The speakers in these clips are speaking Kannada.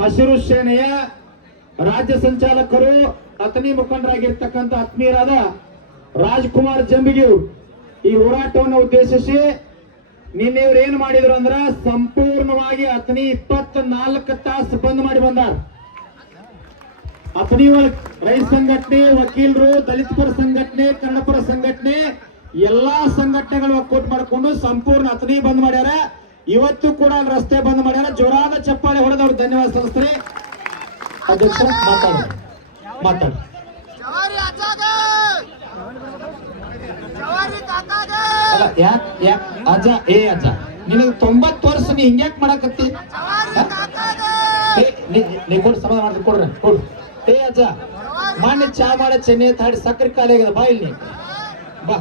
ಹಸಿರು ಸೇನೆಯ ರಾಜ್ಯ ಸಂಚಾಲಕರು ಅಥಣಿ ಮುಖಂಡರಾಗಿರ್ತಕ್ಕಂಥ ಆತ್ಮೀಯರಾದ ರಾಜ್ಕುಮಾರ್ ಜಂಬಿಗಿರು ಈ ಹೋರಾಟವನ್ನು ಉದ್ದೇಶಿಸಿ ನಿನ್ನೆ ಇವ್ರು ಏನ್ ಮಾಡಿದ್ರು ಅಂದ್ರ ಸಂಪೂರ್ಣವಾಗಿ ಅಥಣಿ 24 ತಾಸು ಬಂದ್ ಮಾಡಿ ಬಂದಾರ. ಅಥಣಿ ರೈತ ಸಂಘಟನೆ, ವಕೀಲರು, ದಲಿತ ಪರ ಸಂಘಟನೆ, ಕನ್ನಡ ಪರ ಸಂಘಟನೆ ಎಲ್ಲಾ ಸಂಘಟನೆಗಳು ಒಕ್ಕೂಟ ಮಾಡಿಕೊಂಡು ಸಂಪೂರ್ಣ ಅಥಣಿ ಬಂದ್ ಮಾಡ್ಯಾರ. ಇವತ್ತು ಕೂಡ ರಸ್ತೆ ಬಂದ್ ಮಾಡ್ಯಾರ. ಜೋರಾದ ಚಪ್ಪಾಳೆ ಹೊಡೆದವ್ರು ಧನ್ಯವಾದ ಸಲ್ಲಿಸ್ತಾರೆ. ಅಧ್ಯಕ್ಷ ಮಾತಾಡಿ ಅಜ್ಜ ಅಜ್ಜ ನಿನಗೆ 90 ವರ್ಷ ನೀ ಹಿಂಗ್ಯಾಕ್ ಮಾಡಕತ್ತಿ? ಕೊಡ್ ಸಮಾಧಾನ ಮಾಡ್ತೀನಿ ಕೊಡ್ರಿ ಕೊಡು. ಅಜ್ಜ ಮಾನ್ಯ ಚಾ ಮಾಡ ಚೆನ್ನೆ ತಾಡಿ ಸಕ್ಕರೆ ಖಾಲಿ ಆಗ್ಯದ. ಬಾ ಇಲ್ಲಿ ಬಾ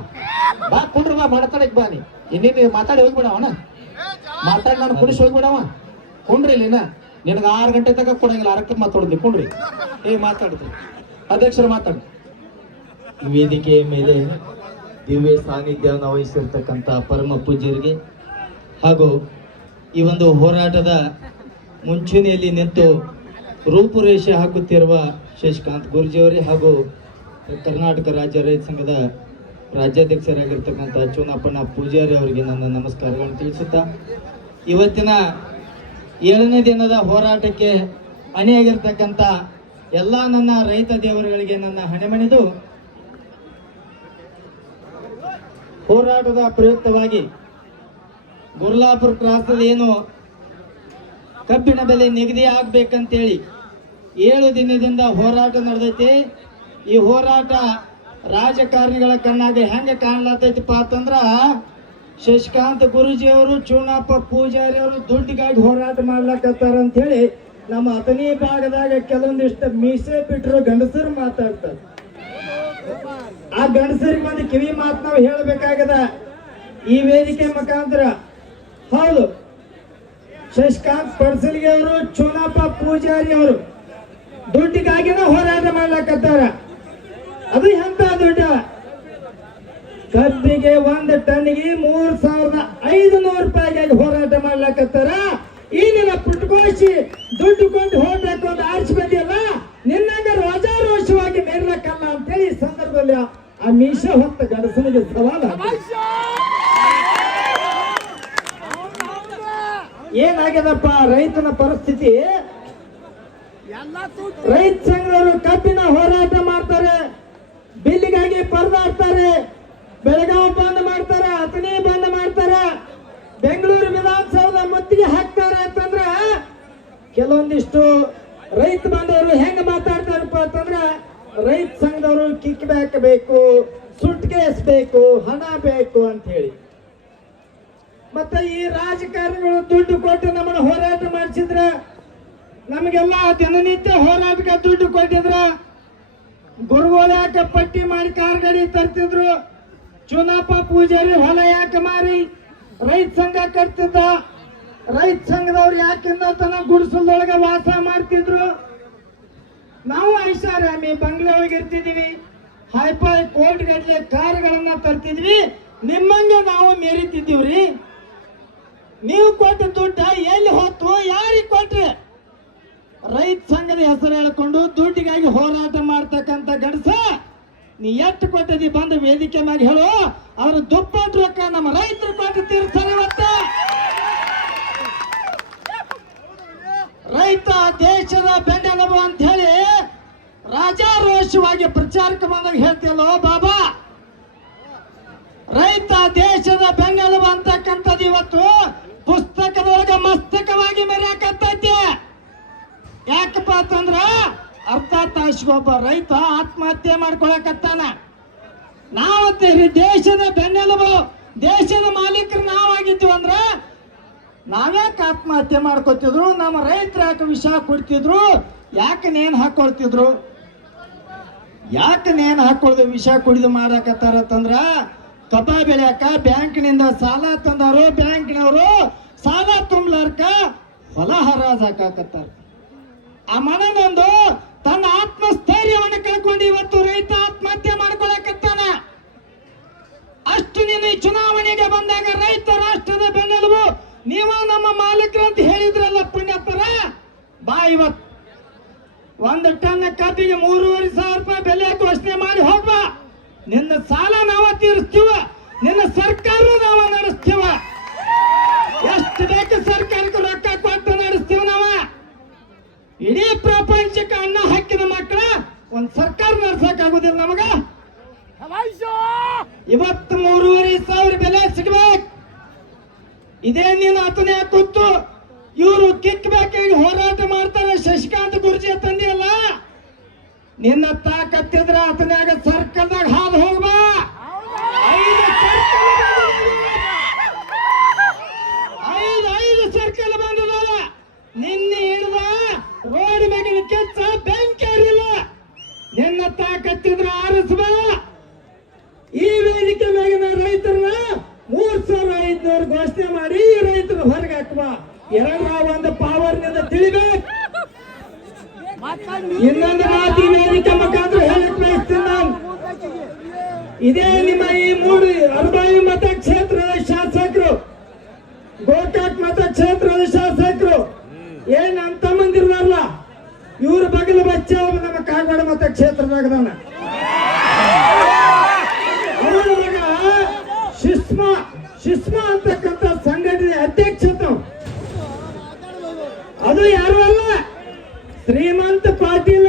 ಬಾ ಕುಡ್ರಿ ಬಾ ಮಾಡ್ತಾಡಕ್ ಬಾ. ನೀ ಇನ್ನೇನು ಮಾತಾಡಿ ಹೋಗ್ಬಿಡವನ ಮಾತಾಡಿ ನಾನು ಕುಡಿಸಿ ಹೋಗ್ಬಿಡವ. ಕುಂಡ್ರಿ ಇಲ್ಲಿನ ನಿನಗೆ 6 ಗಂಟೆ ತನಕ ಕೊಡಂಗಿಲ್ಲ. 6ಕ್ಕೆ ಮಾತಾಡಿದ್ವಿ ಕುಂಡ್ರಿ. ಮಾತಾಡಿದ್ರಿ ಅಧ್ಯಕ್ಷರು ಮಾತಾಡಿ. ವೇದಿಕೆಯ ಮೇಲೆ ದಿವ್ಯ ಸಾನ್ನಿಧ್ಯವನ್ನು ವಹಿಸಿರ್ತಕ್ಕಂಥ ಪರಮ ಪೂಜ್ಯರಿಗೆ ಹಾಗೂ ಈ ಒಂದು ಹೋರಾಟದ ಮುಂಚೂಣಿಯಲ್ಲಿ ನಿಂತು ರೂಪುರೇಷೆ ಹಾಕುತ್ತಿರುವ ಶಶಿಕಾಂತ್ ಗುರೂಜಿಯವರೇ ಹಾಗೂ ಕರ್ನಾಟಕ ರಾಜ್ಯ ರೈತ ಸಂಘದ ರಾಜ್ಯಾಧ್ಯಕ್ಷರಾಗಿರ್ತಕ್ಕಂಥ ಚೂನಪ್ಪಣ್ಣ ಪೂಜಾರಿ ಅವರಿಗೆ ನನ್ನ ನಮಸ್ಕಾರಗಳನ್ನು ತಿಳಿಸುತ್ತಾ, ಇವತ್ತಿನ 7ನೇ ದಿನದ ಹೋರಾಟಕ್ಕೆ ಅಣಿಯಾಗಿರ್ತಕ್ಕಂಥ ಎಲ್ಲ ನನ್ನ ರೈತ ದೇವರುಗಳಿಗೆ ನನ್ನ ಹಣೆಮಣಿದು ಹೋರಾಟದ ಪ್ರಯುಕ್ತವಾಗಿ ಗುರ್ಲಾಪುರ ಕ್ರಾಸಲ್ಲಿ ಏನು ಕಬ್ಬಿನ ಬೆಲೆ ನಿಗದಿ ಆಗ್ಬೇಕಂತೇಳಿ 7 ದಿನದಿಂದ ಹೋರಾಟ ನಡೆದೈತಿ. ಈ ಹೋರಾಟ ರಾಜಕಾರಣಿಗಳ ಕಣ್ಣಾಗ ಹೆಂಗೆ ಕಾಣ್ಲತ್ತೈತಿಪ್ಪ ಅಂತಂದ್ರ ಶಶಿಕಾಂತ್ ಗುರೂಜಿಯವರು, ಚೂನಪ್ಪ ಪೂಜಾರಿ ಅವರು ದುಡ್ಡಿಗಾಗಿ ಹೋರಾಟ ಮಾಡ್ಲಕತ್ತಾರ ಅಂತ ಹೇಳಿ ನಮ್ಮ ಅಥಣಿ ಭಾಗದಾಗ ಕೆಲವೊಂದಿಷ್ಟು ಮೀಸೆ ಬಿಟ್ಟರು ಗಂಡಸರು ಮಾತಾಡ್ತಾರೆ. ಆ ಗಂಡಸರಿಗೆ ಒಂದು ಕಿವಿ ಮಾತು ನಾವು ಹೇಳಬೇಕಾಗದ ಈ ವೇದಿಕೆ ಮುಖಾಂತರ. ಹೌದು, ಶಶಿಕಾಂತ್ ಪಡ್ಸಲಿಗೆ ಅವರು, ಚೂನಪ್ಪ ಪೂಜಾರಿ ಅವರು ದುಡ್ಡಿಗಾಗಿನ ಹೋರಾಟ ಮಾಡ್ಲಕತ್ತಾರ. ಅದು ಎಂತ ದುಡ್ಡ? ಕಬ್ಬಿಗೆ 1 ಟನ್ಗೆ 3,500 ರೂಪಾಯಿಗಾಗಿ ಹೋರಾಟ ಮಾಡ್ಲಕತ್ತಾರ. ಈ ನಿನ್ನ ಪುಟ್ಕೋಶಿ ದುಡ್ಡು ಕೊಂಡು ಹೋಗ್ಬೇಕು ಅಂತ ಆರಿಸಿ ಬಂದಿಯಲ್ಲ, ನಿನ್ನಂಗ ರೋಜಾರೋಷವಾಗಿ ಮೇರ್ಲಕ್ಕಲ್ಲ ಅಂತೇಳಿ ಈ ಸಂದರ್ಭದಲ್ಲಿ ಆ ಮೀಶ ಹೊತ್ತ ಗಡಸನಿಗೆ ಸವಾಲ. ಏನಾಗ್ಯದಪ್ಪ ರೈತನ ಪರಿಸ್ಥಿತಿ? ರೈತ ಸಂಘದವರು ಕಬ್ಬಿನ ಹೋರಾಟ ಮಾಡ್ತಾರೆ, ಬಿಲ್ಲಿಗಾಗಿ ಪರದಾಡ್ತಾರೆ, ಬೆಳಗಾವಿ ಬಂದ್ ಮಾಡ್ತಾರೆ, ಅಥಣಿ ಬಂದ್ ಮಾಡ್ತಾರೆ, ಬೆಂಗಳೂರು ವಿಧಾನಸೌಧ ಮುತ್ತಿಗೆ ಹಾಕ್ತಾರೆ ಅಂತಂದ್ರ ಕೆಲವೊಂದಿಷ್ಟು ರೈತ ಬಾಂಧವರು ಹೆಂಗ ಮಾತಾಡ್ತಾರಪ್ಪ ಅಂತಂದ್ರ ರೈತ ಸಂಘದವರು ಕಿಕ್ ಬ್ಯಾಕ್ ಬೇಕು, ಸುಟ್ಕೇಸ್ ಬೇಕು, ಹಣ ಬೇಕು ಅಂತ ಹೇಳಿ. ಮತ್ತೆ ಈ ರಾಜಕಾರಣಿಗಳು ದುಡ್ಡು ಕೊಟ್ಟು ನಮ್ಮನ್ನ ಹೋರಾಟ ಮಾಡಿಸಿದ್ರ, ನಮಗೆಲ್ಲ ದಿನನಿತ್ಯ ಹೋರಾಟಕ್ಕೆ ದುಡ್ಡು ಕೊಟ್ಟಿದ್ರ, ಗುರುಗಳು ಯಾಕೆ ಪಟ್ಟಿ ಮಾಡಿ ಕಾರ್ ಗಾಡಿ ತರ್ತಿದ್ರು, ಚೂನಪ್ಪ ಪೂಜಾರಿ ಹೊಲ ಯಾಕೆ ಮಾರಿ ರೈತ ಸಂಘ ಕಟ್ತಿದ್ದ, ರೈತ ಸಂಘದವ್ರು ಯಾಕಿನ್ನ ತನ ಗುಡಿಸಲೊಳಗೆ ವಾಸ ಮಾಡ್ತಿದ್ರು. ನಾವು ಐಷಾರಾಮಿ ಬಂಗ್ಲೆ ಒಳಗೆ ಇರ್ತಿದೀವಿ, ಹೈಫೈ ಕೋರ್ಟ್ ಗಟ್ಲೆ ಕಾರ್ಗಳನ್ನ ತರ್ತಿದ್ವಿ, ನಿಮ್ಮಂಗೆ ನಾವು ಮೇರಿತಿದ್ದೀವ್ರಿ. ನೀವು ಕೊಟ್ಟ ದುಡ್ಡ ಎಲ್ಲಿ ಹೊತ್ತು ಯಾರಿಗೆ ಕೊಟ್ರಿ? ರೈತ ಸಂಘದ ಹೆಸರು ಹೇಳಿಕೊಂಡು ದುಡ್ಡಿಗಾಗಿ ಹೋರಾಟ ಮಾಡ್ತಕ್ಕಂಥ ಗಡಸ ನೀ ಎಷ್ಟು ಕೊಟ್ಟಿದಿ ಬಂದು ವೇದಿಕೆ ಮ್ಯಾಗ ಹೇಳು. ಅದ್ರ ದುಪ್ಪಟ್ಟು ರೊಕ್ಕ ನಮ್ಮ ರೈತರು ಕೊಟ್ಟು ತೀರ್ಸ್ತಾರೆ. ಇವತ್ತು ರೈತ ದೇಶದ ಬೆನ್ನೆಲುಬು ಅಂತ ಹೇಳಿ ರಾಜಾರೋಷವಾಗಿ ಪ್ರಚಾರಕ್ಕೆ ಬಂದಾಗ ಹೇಳ್ತಿಯಲ್ಲೋ ಬಾಬಾ, ರೈತ ದೇಶದ ಬೆನ್ನೆಲುಬು ಅಂತಕ್ಕಂಥದ್ದು ಇವತ್ತು ಪುಸ್ತಕದೊಳಗೆ ಮಸ್ತಕವಾಗಿ ಮೆರೆಯಕತ್ತೈತಿ. ಯಾಕಪ್ಪ ಅಂತಂದ್ರ ಅರ್ಧ ತಾಸಿಗೊಬ್ಬ ರೈತ ಆತ್ಮಹತ್ಯೆ ಮಾಡ್ಕೊಳಕತ್ತಾನ. ನಾವು ದೇಶದ ಬೆನ್ನೆಲುಬು, ದೇಶದ ಮಾಲೀಕರು ನಾವಾಗಿದ್ವಿ ಅಂದ್ರ ನಾವ್ಯಾಕೆ ಆತ್ಮಹತ್ಯೆ ಮಾಡ್ಕೊತಿದ್ರು? ನಮ್ಮ ರೈತರು ಯಾಕೆ ವಿಷ ಕೊಡ್ತಿದ್ರು? ಯಾಕೆ ನೇಣು ಹಾಕೊಳ್ತಿದ್ರು? ಯಾಕೆ ನೇಣು ಹಾಕೊಳ್ಳೋದು ವಿಷ ಕುಡಿದು ಮಾಡಕತ್ತಾರಂದ್ರ ಕಬ್ಬ ಬೆಳೆಯಕ ಬ್ಯಾಂಕ್ನಿಂದ ಸಾಲ ತಂದವರು, ಬ್ಯಾಂಕ್ನವರು ಸಾಲ ತುಂಬಲಾರ್ಕ ಹೊಲ ಹರಾಜ್ ಹಾಕಾಕತ್ತಾರ. ಆ ಮನನೊಂದು ತನ್ನ ಆತ್ಮಸ್ಥೈರ್ಯವನ್ನು ಕಳ್ಕೊಂಡು ಇವತ್ತು ರೈತ ಆತ್ಮಹತ್ಯೆ ಮಾಡ್ಕೊಳಕತ್ತಾನ. ಅಷ್ಟು ನೀನು ಚುನಾವಣೆಗೆ ಬಂದಾಗ ರೈತ ರಾಷ್ಟ್ರದ ಬೆನ್ನೆಲುಬು, ನೀವು ನಮ್ಮ ಮಾಲೀಕರು ಅಂತ ಹೇಳಿದ್ರಲ್ಲ ಪುಣ್ಯತ್ತರ, ಬಾ ಇವತ್ತು 1 ಟನ್ ಕಬ್ಬಿಗೆ 3,500 ರೂಪಾಯಿ ಬೆಲೆ ಘೋಷಣೆ ಮಾಡಿ ಹೋಗ್ಬಾ. ನಿನ್ನ ಸಾಲ ನಾವ ತೀರಿಸ್ತೀವ, ನಿನ್ನ ಸರ್ಕಾರ ನಾವ ನಡೆಸ್ತೀವ. ಎಷ್ಟು ಬೇಕು ಸರ್ಕಾರಕ್ಕೆ ರೊಕ್ಕ ಕೊಟ್ಟು ನಡೆಸ್ತೀವ ನಾವ. ಇಡೀ ಪ್ರಪಂಚಕ್ಕೆ ಅನ್ನ ಹಾಕಿದ ಮಕ್ಕಳ ಒಂದ್ ಸರ್ಕಾರ ನಡೆಸಕ್ ಆಗುದಿಲ್ಲ ನಮಗ. ಇವತ್ತು 3,500 ಬೆಲೆ ಸಿಗ್ಬೇಕು. ಇದೇ ನೀನು ಆತನೇ ಕೂತು ಇವರು ಕಿಕ್ ಬ್ಯಾಕಿಗೆ ಹೋರಾಟ ಮಾಡ್ತಾರೆ. ಶಶಿಕಾಂತ್ ಗುರ್ಜಿ ತಂದೆಯಲ್ಲ, ನಿನ್ನ ತಾಕತ್ತಿದ್ರ ಆತನ್ಯಾಗ ಸರ್ಕಲ್ದಾಗ ಹಾದು ಹೋಗ್ಬಾ. 5 ಸರ್ಕಲ್ ಬಂದಿದಲ್ಲ, ನಿನ್ನೆ ಹಿಡಿದ ರೋಡ್ ಮ್ಯಾಗಿನ ಕೆಚ್ಚ ಬೆಂಕಿ ಹರಿಲ್ಲ. ನಿನ್ನ ತಾಕತ್ತಿದ್ರ ಆರಿಸ್ಬ. ಈ ವೇದಿಕೆ ಮ್ಯಾಗಿನ ರೈತರನ್ನ 3,500 ಘೋಷಣೆ ಮಾಡಿ ರೈತರ ಹೊರಗೆ ಹಾಕುವ. ಒಂದು ಪವರ್ನಿಂದ ತಿಳಿಬೇಕು. ಇನ್ನೊಂದು ಮಾತು ಈ ವೇದಿಕೆ ಮುಖಾಂತರ ಹೇಳಕ್ ಬಯಸ್ತೀನಿ ನಾನು. ಇದೇ ನಿಮ್ಮ ಈ 3 ಅರಬಾವಿ ಮತಕ್ಷೇತ್ರದ ಶಾಸಕರು, ಗೋಕಾಕ್ ಮತಕ್ಷೇತ್ರದ ಶಾಸಕರು ಏನ್ ನಮ್ಮ ತಮ್ಮಂದಿರಲ್ಲ, ಇವ್ರ ಬಗಲ ಬಚ್ಚ ನಮ್ಮ ಕಾಗವಾಡ ಮತಕ್ಷೇತ್ರದಾಗದಾನ. ಅವರ ಮಗ ಶಿಸ್ಮಾ ಅಂತಕ್ಕಂಥ ಸಂಘಟನೆ ಅಧ್ಯಕ್ಷತ. ಅದು ಯಾರು ಅಲ್ಲ, ಶ್ರೀಮಂತ ಪಾಟೀಲ.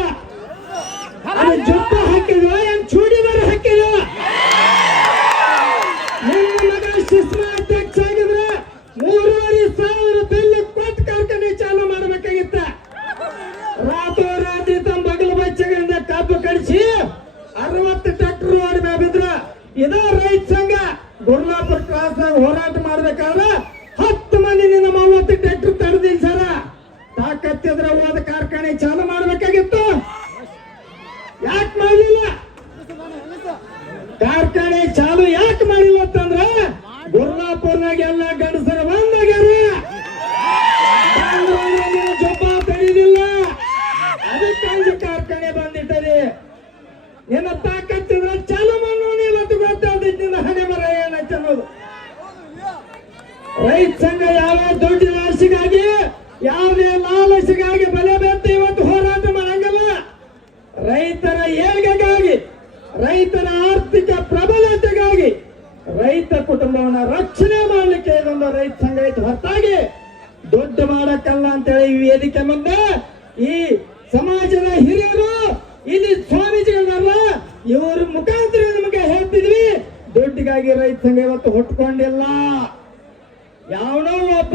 ಅದು ಜೊತೆ ಹಾಕಿದ್ವ ಏನ್ ಚೂಡಿದಾರ ಹಾಕಿದ್ವ? ನಿಮ್ಮ ಮಗ ಶಿಸ್ಮಾ ಅಧ್ಯಕ್ಷ ಆಗಿದ್ರೆ 3,500 ಬಿಲ್ ಕೊಟ್ಟು ಕಾರ್ಖಾನೆ ಚಾಲು ಮಾಡಬೇಕಾಗಿತ್ತ. ರಾತ್ರಿ ತಮ್ಮ ಬಗಲ ಬಚ್ಚಗಳಿಂದ ಕಬ್ಬು ಕಡಿಸಿ 60 ಟ್ರ್ಯಾಕ್ಟರ್ ರೋಡ್ ಬಿದ್ರ. ಇದ ರೈತ ಸಂಘ ಗುರ್ಲಾಪುರ ಕ್ರಾಸ್ನಾಗ ಹೋರಾಟ ಮಾಡ್ಬೇಕಾದ್ರೆ 10 ಮಂದಿ ನಿನ್ನ 30 ಟ್ರ್ಯಾಕ್ಟರ್ ತಡೆದಿಲ್ಲ ಸರ. ತಾಕತ್ತಿದ್ರ ಹೋದ ಕಾರ್ಖಾನೆ ಚಾಲು ಮಾಡ್ಬೇಕಾಗಿತ್ತು, ಯಾಕೆ ಮಾಡಲಿಲ್ಲ? ಕಾರ್ಖಾನೆ ಚಾಲು ಯಾಕೆ ಮಾಡಿಲ್ಲ ಅಂತಂದ್ರ ಗುರ್ಲಾಪುರ್ನಾಗ ಎಲ್ಲ ಗಂಡಸರ ಬಂದಾಗ್ಯಾರ, ಜೊಬ್ಬ ತಡಿದಿಲ್ಲ. ಅದಕ್ಕಾಗಿ ಕಾರ್ಖಾನೆ ಬಂದಿಟ್ಟದೆ. ನಿನ್ನ ತಾಕತ್ತಿದ್ರ ಚಾಲು ಮಾಡೋಣ. ಇವತ್ತು ಗೊತ್ತಾಗ್ತೈತಿ ನಿನ್ನ ಹಣೆ ಮರ ಏನೈತೆ ಅನ್ನೋದು. ರೈತ ಸಂಘ ಯಾವ ದುಡ್ಡಿನ ಆಸೆಗಾಗಿ, ಯಾವುದೇ ಲಾಲಸೆಗಾಗಿ ಬೆಲೆ ಬೆತ್ತು ಇವತ್ತು ಹೋರಾಟ ಮಾಡಂಗಿಲ್ಲ. ರೈತರ ಏಳ್ಗೆಗಾಗಿ, ರೈತರ ಆರ್ಥಿಕ ಪ್ರಬಲತೆಗಾಗಿ, ರೈತ ಕುಟುಂಬವನ್ನ ರಕ್ಷಣೆ ಮಾಡಲಿಕ್ಕೆ ಇದೊಂದು ರೈತ ಸಂಘ ಐತೆ ಹೊರತಾಗಿ ದುಡ್ಡು ಮಾಡಕ್ಕಲ್ಲ ಅಂತೇಳಿ ಈ ವೇದಿಕೆ ಮುಂದೆ ಈ ಸಮಾಜದ ಹಿರಿಯರು, ಇಲ್ಲಿ ಸ್ವಾಮೀಜಿಗಳಲ್ಲ, ಇವ್ರ ಮುಖಾಂತರ ನಮಗೆ ಹೇಳ್ತಿದ್ವಿ. ದುಡ್ಡಿಗಾಗಿ ರೈತ ಸಂಘ ಇವತ್ತು ಹುಟ್ಕೊಂಡಿಲ್ಲ. ಯಾವನೋ ಒಬ್ಬ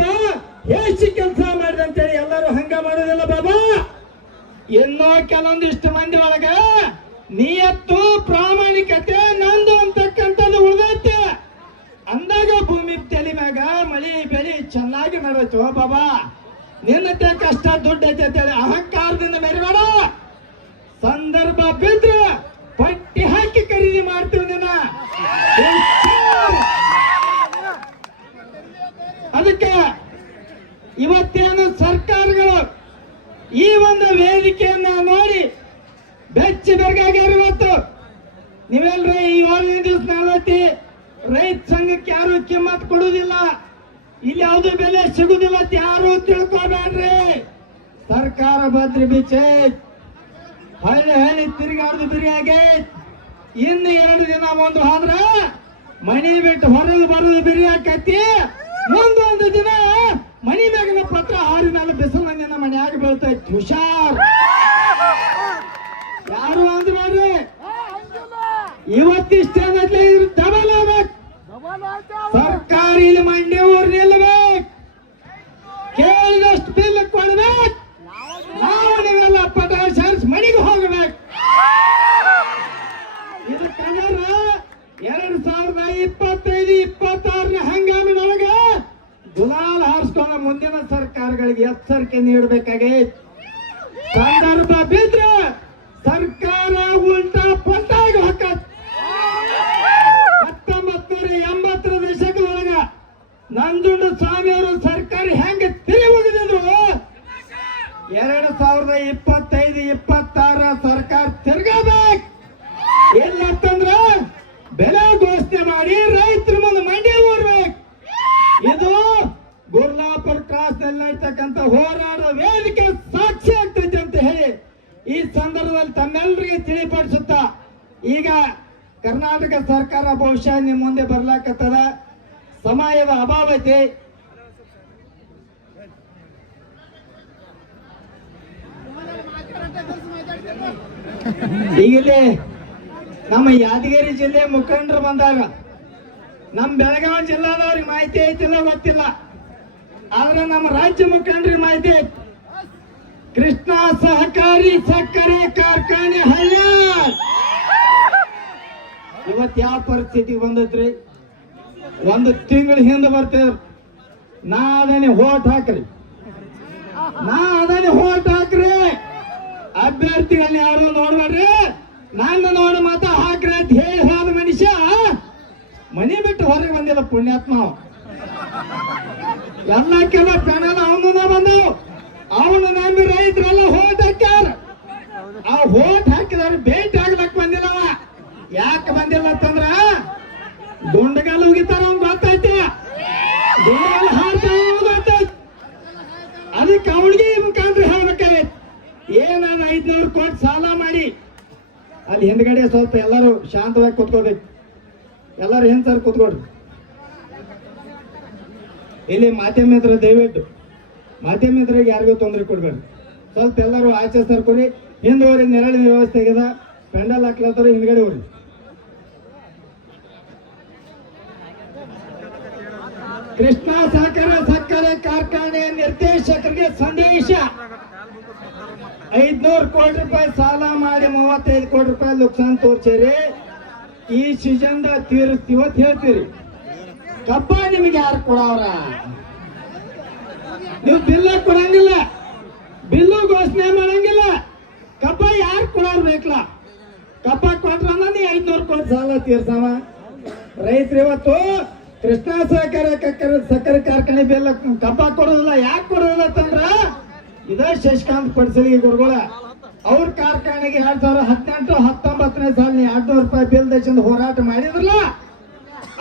ಹೆಚ್ಚು ಕೆಲಸ ಮಾಡಿದಂತೇಳಿ ಎಲ್ಲರೂ ಹಂಗ ಮಾಡೋದಿಲ್ಲ ಬಾಬಾ. ಇನ್ನೂ ಕೆಲವೊಂದಿಷ್ಟು ಮಂದಿ ಒಳಗ ನಿಯತ್ತು, ಪ್ರಾಮಾಣಿಕತೆ ನಂದು ಅಂತಕ್ಕಂಥದ್ದು ಉಳಿದೈತೆ. ಅಂದಾಗ ಭೂಮಿ ತಲೆ ಮ್ಯಾಗ ಮಳಿ ಬೆಳಿ ಚೆನ್ನಾಗಿ ನಡೆಯಿತು ಬಾಬಾ. ನಿನ್ನತೆ ಕಷ್ಟ ದುಡ್ಡು ಐತೆ ಅಂತೇಳಿ ಅಹಂಕಾರದಿಂದ ಮೆರಿಬೇಡ. ಸಂದರ್ಭ ಬಿದ್ರೆ ಪಟ್ಟಿ ಹಾಕಿ ಖರೀದಿ ಮಾಡ್ತೀವಿ ನಿನ್ನ. ಅದಕ್ಕೆ ಇವತ್ತೇನು ಸರ್ಕಾರಗಳು ಈ ಒಂದು ವೇದಿಕೆಯನ್ನ ನೋಡಿ ಬೆಚ್ಚಿ ಬೆರಗಾಗ್ಯಾರ. ಇವತ್ತು ನೀವೆಲ್ರಿ ಈ 7 ದಿವಸ ನಾವತ್ತಿ ರೈತ ಸಂಘಕ್ಕೆ ಯಾರು ಕಿಮ್ಮತ್ ಕೊಡುವುದಿಲ್ಲ, ಇಲ್ಲಿ ಯಾವ್ದು ಬೆಲೆ ಸಿಗುದಿಲ್ಲ ಅಂತ ಯಾರು ತಿಳ್ಕೊಬೇಡ್ರಿ. ಸರ್ಕಾರ ಭದ್ರಿ ಬೀಚೆ ಹಳ್ಳಿ ತಿರುಗಾಡ್ದು ಬಿರಿಯಾಗಿ ಇನ್ನು 2 ದಿನ ಮುಂದೆ ಹೋದ್ರ ಮನಿ ಬಿಟ್ಟು ಹೊರಗೆ ಬರೋದು ಬಿರಿಯಾಕತಿ. ಮುಂದೊಂದು ದಿನ ಮನಿ ಮ್ಯಾಗಿನ ಪತ್ರ ಹಾರಿನ ಬಿಸಿಲು ನನ್ನ ಮನ್ಯಾಗ ಬೀಳ್ತೈತಿ. ಹುಷಾರ್, ಯಾರು ಅಂದ್ರಿ. ಇವತ್ತಿಷ್ಟೇನೈತಿ ಡಬಲ್ ಆಗ್ಬೇಕು. ಸರ್ಕಾರಿ ಮಂಡಿ ಊರ್ ನಿಲ್ಬೇಕು, ಕೇಳಿದಷ್ಟು ಬಿಲ್ ಕೊಡ್ಬೇಕು. ನಾವು ನೀವೆಲ್ಲ ಪಟ ಸೇರಿಸಿ ಮನೆಗೆ ಹೋಗ್ಬೇಕು. ಇದು ಕನ್ನಡ 2025-26 ಹಂಗಾಮಿನೊಳಗ ಗುಲಾಲ್ ಹಾರಿಸ್ಕೊಂಡು ಮುಂದಿನ ಸರ್ಕಾರಗಳಿಗೆ ಎಚ್ಚರಿಕೆ ನೀಡಬೇಕಾಗೈತಿ. ಸಂದರ್ಭ ಬಿದ್ರೆ ಸರ್ಕಾರ ಉಲ್ಟಾ ಪಲ್ಟಾಗಿ ಹಾಕತ್. 1980 ದಶಕದೊಳಗ ನಂಜುಂಡ ಸ್ವಾಮಿಯವರು ಸರ್ಕಾರ ಹೆಂಗ ತಿಳಿ ಹೋಗಿದ್ರು. 2025-26 ಸರ್ಕಾರ ತಿರ್ಗಬೇಕು. ಇಲ್ಲಂತಂದ್ರ ಬೆಲೆ ಘೋಷಣೆ ಮಾಡಿ ರೈತರ ಮುಂದೆ ಮಂಡಿ ಊರ್ಬೇಕು. ಇದು ಗುರ್ಲಾಪುರ ಕ್ರಾಸ್ ನಲ್ಲಿ ನಡೀತಕ್ಕಂಥ ಹೋರಾಟ ವೇದಿಕೆ ಸಾಕು. ಈ ಸಂದರ್ಭದಲ್ಲಿ ತಮ್ಮೆಲ್ಲರಿಗೆ ತಿಳಿಪಡಿಸುತ್ತಾ ಈಗ ಕರ್ನಾಟಕ ಸರ್ಕಾರ ಬಹುಶಃ ನಿಮ್ಮ ಮುಂದೆ ಬರ್ಲಾಕತ್ತದ, ಸಮಯದ ಅಭಾವ ಐತಿ. ಈಗಲೇ ನಮ್ಮ ಯಾದಗಿರಿ ಜಿಲ್ಲೆ ಮುಖಂಡರು ಬಂದಾಗ ನಮ್ಮ ಬೆಳಗಾವಿ ಜಿಲ್ಲಾದವ್ರಿಗೆ ಮಾಹಿತಿ ಐತಿಲ್ಲ ಗೊತ್ತಿಲ್ಲ, ಆದ್ರೆ ನಮ್ಮ ರಾಜ್ಯ ಮುಖಂಡರಿಗೆ ಮಾಹಿತಿ ಐತಿ. ಕೃಷ್ಣ ಸಹಕಾರಿ ಸಕ್ಕರೆ ಕಾರ್ಖಾನೆ ಹಳ್ಯಾಳ್ ಇವತ್ತು ಯಾವ ಪರಿಸ್ಥಿತಿಗೆ ಬಂದೈತ್ರಿ? ಒಂದು ತಿಂಗಳ ಹಿಂದೆ ಬರ್ತೇವ್ರಿ, ನಾ ಅದನ್ನೇ ಹೋಟ್ ಹಾಕ್ರಿ, ಅಭ್ಯರ್ಥಿಗಳನ್ನ ಯಾರು ನೋಡ್ಬೇಡ್ರಿ, ನನ್ನ ನೋಡಿ ಮತ ಹಾಕ್ರಿ ಅಂತ ಹೇಳಿ ಹೋದ ಮನುಷ್ಯ ಮನೆ ಬಿಟ್ಟು ಹೊರಗೆ ಬಂದಿಲ್ಲ ಪುಣ್ಯಾತ್ಮ. ಎಲ್ಲಕ್ಕೆಲ್ಲ ಪೆಣನ ಅವನ ಬಂದವು, ಅವನು ನಂಬಿ ರೈತರೆಲ್ಲ ಹೋಟ್ ಹಾಕ್ಯಾರ. ಆ ಹೋಟ್ ಹಾಕಿದವ್ರು ಭೇಟಿ ಆಗ್ಲಕ್ ಬಂದಿಲ್ಲವ. ಯಾಕೆ ಬಂದಿಲ್ಲ ಅಂತಂದ್ರ ಗುಂಡಗಲ್ ಹೋಗಿತಾರ ಅವ್ನ್ ಗೊತ್ತೈತಿ, ಗುಂಡಗಲ್ ಹಾಡ್ತಾರ ಗೊತ್ತೈತಿ. ಅದಕ್ಕೆ ಅವಳಿಗೆ ಮುಖಾಂತರ ಹೇಳ್ಬೇಕಾಗೈತಿ. ಏನಾದ 500 ಕೋಟಿ ಸಾಲ ಮಾಡಿ ಅಲ್ಲಿ ಹಿಂದ್ಗಡೆ ಸ್ವಲ್ಪ ಎಲ್ಲರೂ ಶಾಂತವಾಗಿ ಕೂತ್ಕೋಬೇಕು. ಎಲ್ಲರೂ ಹಿಂದ್ ಸರ್ ಕೂತ್ಕೊಡ್ರಿ. ಇಲ್ಲಿ ಮಾಧ್ಯಮಿತ್ರ ದಯವಿಟ್ಟು ಮಾಧ್ಯಮಿತ್ರಿಗೆ ಯಾರಿಗೂ ತೊಂದರೆ ಕೊಡ್ಬೇಡಿ. ಸ್ವಲ್ಪ ಎಲ್ಲರೂ ಆಚೆ ಸರ್ಕೊರಿ, ಹಿಂದುವರಿ ನೆರಳಿನ ವ್ಯವಸ್ಥೆ ಆಗ್ಯದ, ಪೆಂಡಲ್ ಹಾಕ್ಲತ್ತಾರ, ಹಿಂದ್ಗಡೆ ಹೋಗ್ರಿ. ಕೃಷ್ಣ ಸಕ್ಕರೆ ಕಾರ್ಖಾನೆ ನಿರ್ದೇಶಕರಿಗೆ ಸಂದೇಶ. 500 ಕೋಟಿ ರೂಪಾಯಿ ಸಾಲ ಮಾಡಿ 35 ಕೋಟಿ ರೂಪಾಯಿ ನುಕ್ಸಾನ್ ತೋರ್ಸಿರಿ. ಈ ಸೀಸನ್ ತೀರಿಸ್ತೀವತ್ ಹೇಳ್ತೀರಿ. ಕಬ್ಬ ನಿಮಗೆ ಯಾರು ಕೊಡವ್ರ? ನೀವು ಬಿಲ್ಲ ಕೊಡಂಗಿಲ್ಲ, ಬಿಲ್ಲು ಘೋಷಣೆ ಮಾಡಂಗಿಲ್ಲ. ಕಬ್ಬ ಯಾರು ಕೊಡೋರು ಬೇಕಲ್ಲ? ಕಬ್ಬ ಕೊಟ್ರ 500 ಕೋಟಿ ಸಾಲ ತೀರ್ಸವ ರೈತರು. ಇವತ್ತು ಕೃಷ್ಣ ಸಕ್ಕರೆ ಕಾರ್ಖಾನೆ ಬೆಲ್ಲ ಕಬ್ಬ ಕೊಡೋದಿಲ್ಲ. ಯಾಕೆ ಕೊಡೋದಿಲ್ಲ ಅಂತಂದ್ರ ಇದ ಶಶಿಕಾಂತ್ ಪಡ್ಸಲಿಗೆ ಗುರುಗಳ ಅವ್ರ ಕಾರ್ಖಾನೆಗೆ 2018-19ನೇ ಸಾಲಿನ 200 ರೂಪಾಯಿ ಬಿಲ್ ದಶಂದು ಹೋರಾಟ ಮಾಡಿದ್ರಲ್ಲ,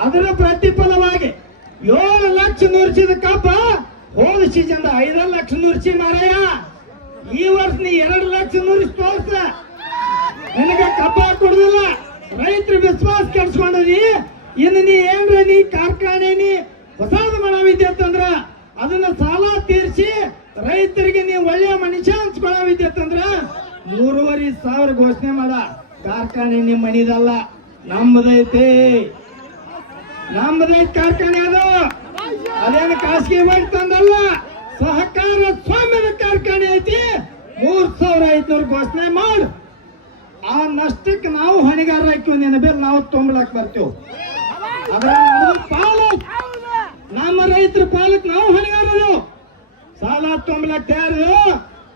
ಅದರ ಪ್ರತಿಫಲವಾಗಿ 7 ಲಕ್ಷ ನುರಿಸಿದ ಕಬ್ಬ ಹೋದ ಸೀಸನ್ 5 ಲಕ್ಷ ನುರಿಸಿ ಮಾರಾಯ. ಈ ವರ್ಷ ನೀ 2 ಲಕ್ಷ ನುರಿಸಿ ತೋರ್ಸ, ನಿನಗೆ ಕಬ್ಬ ಕೊಡುದಿಲ್ಲ. ರೈತರ ವಿಶ್ವಾಸ ಕೆಡ್ಸ್ಕೊಂಡಿ. ಇನ್ನು ನೀ ಕಾರ್ಖಾನೆ ಹೊಸಾದ ಮಾಡವಿದ್ದೆ ಅಂತಂದ್ರ ಅದನ್ನ ಸಾಲ ತೀರ್ಸಿ ರೈತರಿಗೆ ನೀವು ಒಳ್ಳೆಯ ಮನುಷ್ಯ ಅನ್ಸ್ಕೊಳ್ಳವಿದ್ದೆ ಅಂತಂದ್ರ 3,500 ಘೋಷಣೆ ಮಾಡ. ಕಾರ್ಖಾನೆ ನಿಮ್ಮ ಮನಿದಲ್ಲ, ನಮ್ಮದೈತಿ ಕಾರ್ಖಾನೆ. ಅದು ಅದೇನು ಖಾಸಗಿ ಮಾಡಿ ತಂದಲ್ಲ, ಸಹಕಾರ ಸ್ವಾಮ್ಯದ ಕಾರ್ಖಾನೆ ಐತಿ. 3,500 ಘೋಷಣೆ ಮಾಡು. ಆ ನಷ್ಟಕ್ಕೆ ನಾವು ಹೊಣೆಗಾರ ಹಾಕಿವ್. ನಿನ್ನ ಬೇರೆ ನಾವು ತುಂಬಲಾಕ್ ಬರ್ತೇವೆ. ಅದ್ರ ಪಾಲಕ್ ನಮ್ಮ ರೈತರ ಪಾಲಕ್ ನಾವು ಹೊಣೆಗಾರರು. ಸಾಲ ತುಂಬಲಕ್ ತಯಾರು.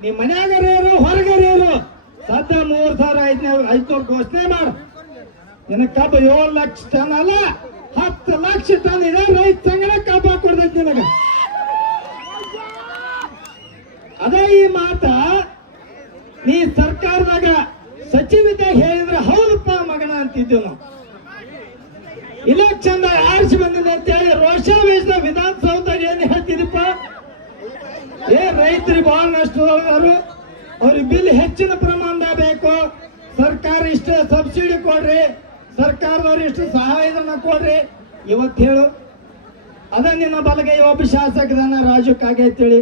ನಿಮ್ ಮನ್ಯಾಗರೇರು ಹೊರಗರೇರು ಸದ್ಯ 3,500 ಘೋಷಣೆ ಮಾಡು. ನಿನ್ನ ಕಬ್ಬ 7 ಲಕ್ಷ ಟನ್ ಅಲ್ಲ, 10 ಲಕ್ಷ ಟನ್ ಇದೆ. ರೈತ ಸಂಘ ಕಬ್ಬ ಕೊಡ್ತೈತಿ ನಿನಗ. ಅದೇ ಈ ಮಾತ ನೀ ಸರ್ಕಾರದಾಗ ಸಚಿವಿದ್ದಾಗ ಹೇಳಿದ್ರೆ ಹೌದಪ್ಪ ಮಗನ ಅಂತಿದ್ದೇವೆ ನಾವು. ಇಲೆಕ್ಷನ್ ಆರಿಸಿ ಬಂದಿದೆ ಅಂತ ಹೇಳಿ ರೋಷಾವೇಶದ ವಿಧಾನಸೌಧದಾಗ ಏನ್ ಹೇಳ್ತಿದಪ್ಪ? ರೈತರಿಗೆ ಬಹಳ ನಷ್ಟದವರು, ಅವ್ರಿಗೆ ಬಿಲ್ ಹೆಚ್ಚಿನ ಪ್ರಮಾಣದಾಗ ಬೇಕು, ಸರ್ಕಾರ ಇಷ್ಟು ಸಬ್ಸಿಡಿ ಕೊಡ್ರಿ, ಸರ್ಕಾರದವ್ರು ಇಷ್ಟು ಸಹಾಯಧನ ಕೊಡ್ರಿ. ಇವತ್ತು ಹೇಳು ಅದ ನಿನ್ನ ಬಲಗೈ ಒಬ್ಬ ಶಾಸಕದನ್ನ ರಾಜಕ್ಕಾಗಿ ಅಂತೇಳಿ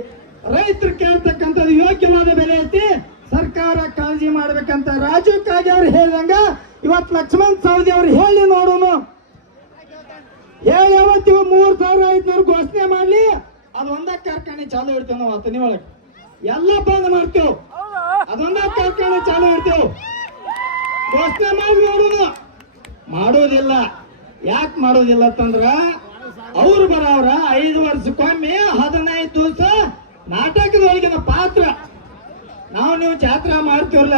ರೈತರು ಕೇಳ್ತಕ್ಕಂಥದ್ದು ಯೋಗ್ಯವಾದ ಬೆಲೆ ಐತಿ, ಸರ್ಕಾರ ಕಾಳಜಿ ಮಾಡ್ಬೇಕಂತ ರಾಜಕ್ಕಾಗಿ ಅವ್ರು ಹೇಳ್ದಂಗ ಇವತ್ತು ಲಕ್ಷ್ಮಣ್ ಸವದಿ ಅವ್ರು ಹೇಳಿ ನೋಡೋನು. ಹೇಳಿ ಅವತ್ತು 3,500 ಘೋಷಣೆ ಮಾಡ್ಲಿ. ಅದೊಂದ ಕಾರ್ಖಾನೆ ಚಾಲು ಇಡ್ತೇವೆ ನಾವು. ಹತ್ತನೇ ಒಳಗೆ ಎಲ್ಲ ಬಂದ್ ಮಾಡ್ತೇವೆ. ಅದೊಂದ ಕಾರ್ಖಾನೆ ಚಾಲು ಇಡ್ತೇವೆ. ಘೋಷಣೆ ಮಾಡಿ ನೋಡೋನು. ಮಾಡೋದಿಲ್ಲ. ಯಾಕೆ ಮಾಡೋದಿಲ್ಲ ಅಂತಂದ್ರ ಅವ್ರು ಬರೋವ್ರ 5 ವರ್ಷಕ್ಕೊಮ್ಮೆ 15 ದಿವಸ ನಾಟಕದೊಳಗಿನ ಪಾತ್ರ. ನೀವು ಜಾತ್ರಾ ಮಾಡ್ತೀವಲ್ಲ,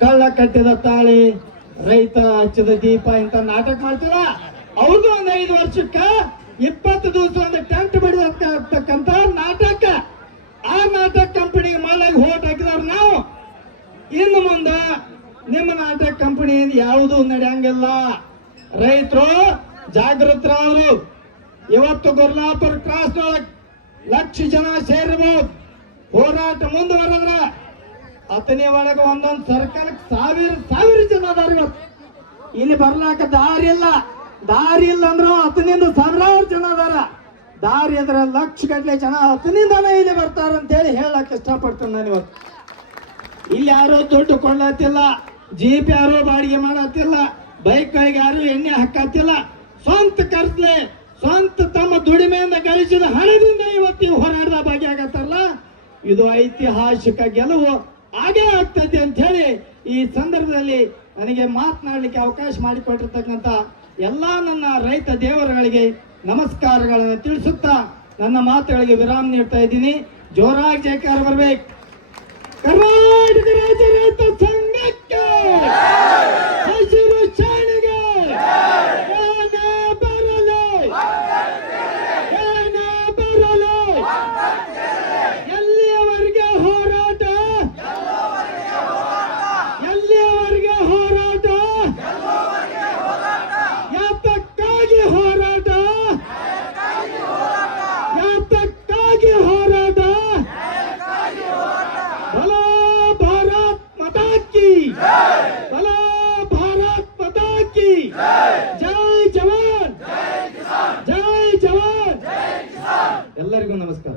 ಕಳ್ಳ ಕಟ್ಟಿದ ತಾಳಿ, ರೈತ ಹಚ್ಚಿದ ದೀಪ ಇಂತ ನಾಟಕ ಮಾಡ್ತೀವ. ಅವ್ರದ್ದು ಒಂದು 5 ವರ್ಷಕ್ಕ 20 ದಿವಸ ಒಂದು ಟೆಂಟ್ ಬಿಡತಕ್ಕಂತ ನಾಟಕ. ಆ ನಾಟಕ ಕಂಪನಿಗೆ ಮಾಲಾಗಿ ಹೋಟ್ ಹಾಕಿದವ್ರು ನಾವು. ಇನ್ನು ಮುಂದೆ ನಿಮ್ಮ ನಾಟಕ ಕಂಪನಿಯಿಂದ ಯಾವುದೂ ನಡೆಯಂಗಿಲ್ಲ. ರೈತರು ಜಾಗೃತರಾದ್ರು. ಇವತ್ತು ಗುರ್ಲಾಪುರ ಕ್ರಾಸ್ ಒಳಗೆ ಲಕ್ಷ ಜನ ಸೇರಬಹುದು. ಹೋರಾಟ ಮುಂದುವರೆದ್ರ ಅತನಿ ಒಳಗ ಒಂದೊಂದು ಸರ್ಕಲ್ಗೆ ಸಾವಿರ ಜನ ಅದಾರ ಇವತ್ತು. ಇಲ್ಲಿ ಬರ್ಲಾಕ ದಾರಿ ಇಲ್ಲ ಅಂದ್ರು ಅತನಿಂದ ಸಾವಿರಾರು ಜನ ಅದಾರ. ದಾರಿ ಅದ್ರ ಲಕ್ಷ ಗಟ್ಟಲೆ ಜನ ಅತನಿಂದಾನೇ ಇಲ್ಲಿ ಬರ್ತಾರ ಅಂತ ಹೇಳಿ ಹೇಳಕ್ ಇಷ್ಟಪಡ್ತೇನೆ ನಾನು ಇವತ್ತು. ಇಲ್ಲಿ ಯಾರು ದುಡ್ಡು ಕೊಳ್ಳತ್ತಿಲ್ಲ, ಜೀಪ್ ಯಾರು ಬಾಡಿಗೆ ಮಾಡತ್ತಿಲ್ಲ, ಬೈಕ್ಗಳಿಗೆ ಯಾರು ಎಣ್ಣೆ ಹಾಕತ್ತಿಲ್ಲ. ಸ್ವಂತ ಖರ್ಚ್ಲೆ ಸ್ವಂತ ತಮ್ಮ ದುಡಿಮೆಯಿಂದ ಗಳಿಸಿದ ಹಣದಿಂದ ಇವತ್ತು ಈ ಹೋರಾಟದ ಭಾಗಿಯಾಗತ್ತಾರಲ್ಲ, ಇದು ಐತಿಹಾಸಿಕ ಗೆಲುವು ಆಗೇ ಆಗ್ತದೆ ಅಂತ ಹೇಳಿ ಈ ಸಂದರ್ಭದಲ್ಲಿ ನನಗೆ ಮಾತನಾಡಲಿಕ್ಕೆ ಅವಕಾಶ ಮಾಡಿಕೊಟ್ಟಿರ್ತಕ್ಕಂಥ ಎಲ್ಲಾ ನನ್ನ ರೈತ ದೇವರುಗಳಿಗೆ ನಮಸ್ಕಾರಗಳನ್ನು ತಿಳಿಸುತ್ತಾ ನನ್ನ ಮಾತುಗಳಿಗೆ ವಿರಾಮ ನೀಡ್ತಾ ಇದ್ದೀನಿ. ಜೋರಾಗಿ ಜಯಕಾರ ಬರ್ಬೇಕು. ಕರ್ನಾಟಕ ರಾಜ್ಯ ರೈತ ಸಂಘಕ್ಕೆ ಹಸಿರು ಶಾಲೆಗೆ ಬರಲು ಎಲ್ಲಿಯವರೆಗೆ ಹೋರಾಟ ಯಾತಕ್ಕಾಗಿ ಹೋರಾಟ ಭಲೋ ಭಾರತ್ ಮಾತಾ ಕಿ ಜೈ ಜವಾನ್ ಎಲ್ಲರಿಗೂ ನಮಸ್ಕಾರ.